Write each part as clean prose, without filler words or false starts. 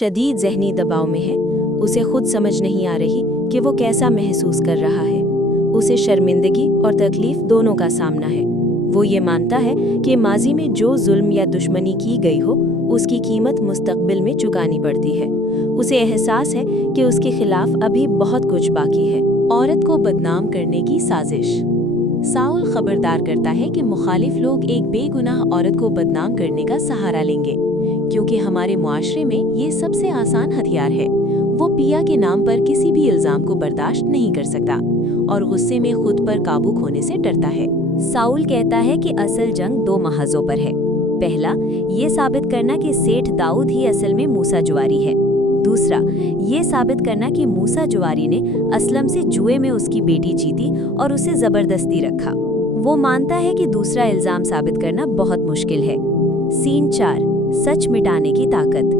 शदीद ज़हनी दबाव में है। उसे खुद समझ नहीं आ रही कि वो कैसा महसूस कर रहा है। उसे शर्मिंदगी और तकलीफ दोनों का सामना है। वो ये मानता है कि माजी में जो जुल्म या दुश्मनी की गई हो उसकी कीमत मुस्तकबिल में चुकानी पड़ती है। उसे एहसास है कि उसके खिलाफ अभी बहुत कुछ बाकी है। औरत को बदनाम करने की साजिश। साउल खबरदार करता है कि मुखालिफ लोग एक बेगुनाह औरत को बदनाम करने का सहारा लेंगे, क्योंकि हमारे मुआशरे में ये सबसे आसान हथियार है। वो पिया के नाम पर किसी भी इल्जाम को बर्दाश्त नहीं कर सकता और गुस्से में खुद पर काबू खोने से डरता है। साउल कहता है कि असल जंग दो महाजों पर है। पहला, ये साबित करना कि सेठ दाऊद ही असल में मूसा जुवारी है। दूसरा, ये साबित करना कि मूसा जुवारी ने असलम से जुए में उसकी बेटी जीती और उसे जबरदस्ती रखा। वो मानता है कि दूसरा इल्जाम साबित करना बहुत मुश्किल है। सीन 4, सच मिटाने की ताकत।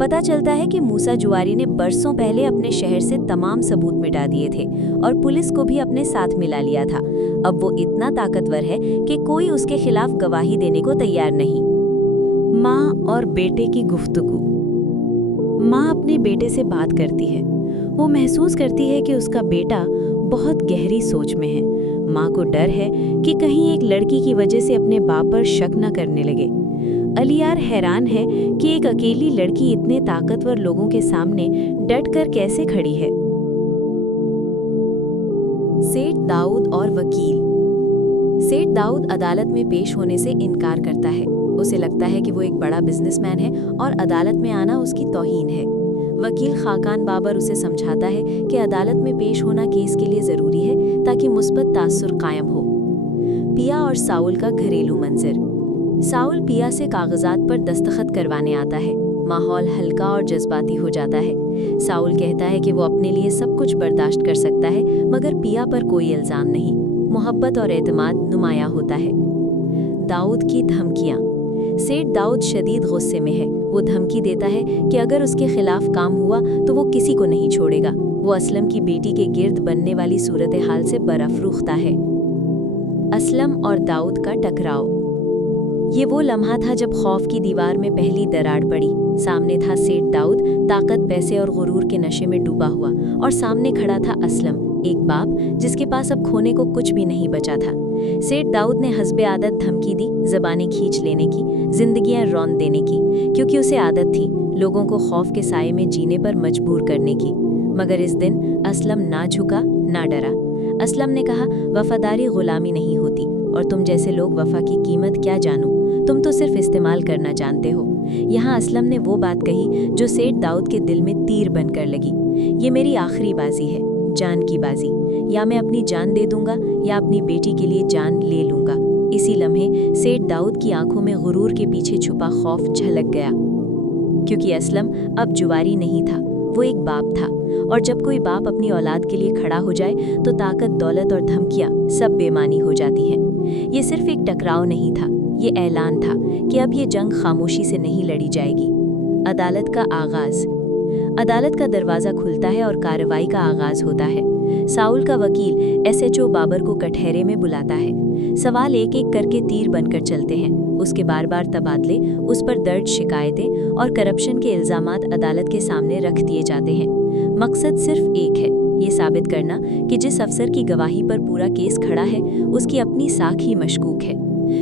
पता चलता है कि मूसा जुवारी ने बरसों पहले अपने शहर से तमाम सबूत मिटा दिए थे और पुलिस को भी अपने साथ मिला लिया था। अब वो इतना ताकतवर है कि कोई उसके खिलाफ गवाही देने को तैयार नहीं। माँ और बेटे की गुफ्तगू। माँ अपने बेटे से बात करती है। वो महसूस करती है कि उसका बेटा बहुत गहरी सोच में है। माँ को डर है कि कहीं एक लड़की की वजह से अपने बाप पर शक न करने लगे। अलियार हैरान है कि एक अकेली लड़की इतने ताकतवर लोगों के सामने डटकर कैसे खड़ी है। सेठ दाऊद और वकील। सेठ दाऊद अदालत में पेश होने से इनकार करता है। उसे लगता है कि वो एक बड़ा बिजनेसमैन है और अदालत में आना उसकी तौहीन है। वकील खाकान बाबर उसे समझाता है कि अदालत में पेश होना केस के लिए ज़रूरी है ताकि मुस्बत तासुर कायम हो। पिया और साउल का घरेलू मंजर। साउल पिया से कागजात पर दस्तखत करवाने आता है। माहौल हल्का और जज्बाती हो जाता है। साउल कहता है कि वो अपने लिए सब कुछ बर्दाश्त कर सकता है, मगर पिया पर कोई इल्ज़ाम नहीं। मोहब्बत और एतमाद नुमाया होता है। दाऊद की धमकियाँ। सेठ दाऊद शदीद गुस्से में है। वो धमकी देता है कि अगर उसके खिलाफ काम हुआ तो वो किसी को नहीं छोड़ेगा। वो असलम की बेटी के गिर्द बनने वाली सूरत हाल से बरफरूख्ता है। असलम और दाऊद का टकराव। ये वो लम्हा था जब खौफ की दीवार में पहली दरार पड़ी। सामने था सेठ दाऊद, ताकत, पैसे और गुरूर के नशे में डूबा हुआ, और सामने खड़ा था असलम, एक बाप जिसके पास अब खोने को कुछ भी नहीं बचा था। सेठ दाऊद ने हस्बे आदत धमकी दी, ज़बानें खींच लेने की, जिंदगियां रौंद देने की, क्योंकि उसे आदत थी लोगों को खौफ के साये में जीने पर मजबूर करने की। मगर इस दिन असलम ना झुका ना डरा। असलम ने कहा, वफादारी गुलामी नहीं होती, और तुम जैसे लोग वफा की कीमत क्या जानो, तुम तो सिर्फ इस्तेमाल करना जानते हो। यहाँ असलम ने वो बात कही जो सेठ दाऊद के दिल में तीर बनकर लगी। ये मेरी आखिरी बाजी है, जान की बाजी। या मैं अपनी जान दे दूंगा या अपनी बेटी के लिए जान ले लूंगा। इसी लम्हे सेठ दाऊद की आंखों में गुरूर के पीछे छुपा खौफ झलक गया, क्योंकि असलम अब जुवारी नहीं था, वो एक बाप था। और जब कोई बाप अपनी औलाद के लिए खड़ा हो जाए तो ताकत, दौलत और धमकियां सब बेमानी हो जाती हैं। ये सिर्फ एक टकराव नहीं था, ये ऐलान था कि अब ये जंग खामोशी से नहीं लड़ी जाएगी। अदालत का आगाज। अदालत का दरवाज़ा खुलता है और कार्रवाई का आगाज होता है। साउल का वकील SHO बाबर को कटहरे में बुलाता है। सवाल एक एक करके तीर बनकर चलते हैं। उसके बार बार तबादले, उस पर दर्ज शिकायतें और करप्शन के इल्ज़ामात अदालत के सामने रख दिए जाते हैं। मकसद सिर्फ एक है, ये साबित करना कि जिस अफसर की गवाही पर पूरा केस खड़ा है उसकी अपनी साख ही मशकूक है।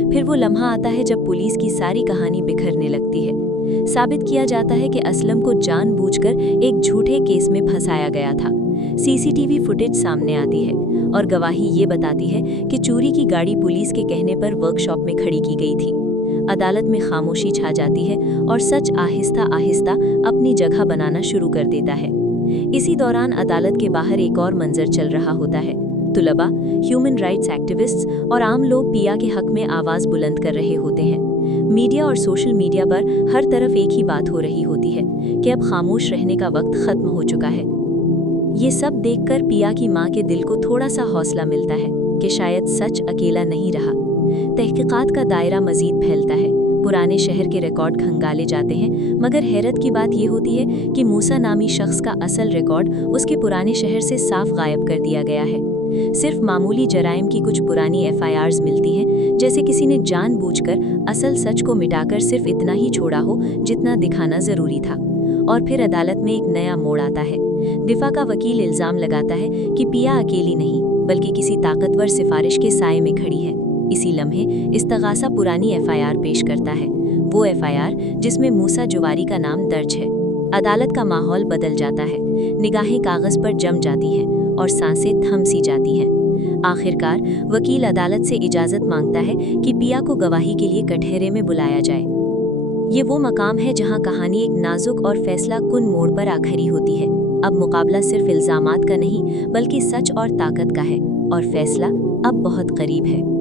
फिर वो लम्हा आता है जब पुलिस की सारी कहानी बिखरने लगती है। साबित किया जाता है कि असलम को जानबूझकर एक झूठे केस में फंसाया गया था। CCTV फुटेज सामने आती है और गवाही ये बताती है कि चोरी की गाड़ी पुलिस के कहने पर वर्कशॉप में खड़ी की गई थी। अदालत में खामोशी छा जाती है और सच आहिस्ता आहिस्ता अपनी जगह बनाना शुरू कर देता है। इसी दौरान अदालत के बाहर एक और मंजर चल रहा होता है। तुलबा, ह्यूमन राइट्स एक्टिविस्ट्स और आम लोग पिया के हक में आवाज़ बुलंद कर रहे होते हैं। मीडिया और सोशल मीडिया पर हर तरफ एक ही बात हो रही होती है कि अब खामोश रहने का वक्त खत्म हो चुका है। ये सब देखकर पिया की माँ के दिल को थोड़ा सा हौसला मिलता है कि शायद सच अकेला नहीं रहा। तहकीकात का दायरा मजीद फैलता है। पुराने शहर के रिकॉर्ड खंगाले जाते हैं, मगर हैरत की बात ये होती है कि मूसा नामी शख्स का असल रिकॉर्ड उसके पुराने शहर से साफ गायब कर दिया गया है। सिर्फ मामूली जराइम की कुछ पुरानी FIRs मिलती हैं, जैसे किसी ने जानबूझकर असल सच को मिटाकर सिर्फ इतना ही छोड़ा हो जितना दिखाना जरूरी था। और फिर अदालत में एक नया मोड़ आता है। दिफा का वकील इल्जाम लगाता है कि पिया अकेली नहीं बल्कि किसी ताकतवर सिफारिश के साए में खड़ी है। इसी लम्हे इस्तगासा पुरानी एफआईआर पेश करता है, वो एफआईआर जिसमें मूसा जुवारी का नाम दर्ज है। अदालत का माहौल बदल जाता है, निगाहें कागज पर जम जाती हैं और सांसें थम सी जाती हैं। आखिरकार वकील अदालत से इजाज़त मांगता है कि पिया को गवाही के लिए कटहरे में बुलाया जाए। ये वो मकाम है जहां कहानी एक नाजुक और फैसला कुन मोड़ पर आखिरी होती है। अब मुकाबला सिर्फ इल्जामात का नहीं बल्कि सच और ताकत का है, और फैसला अब बहुत करीब है।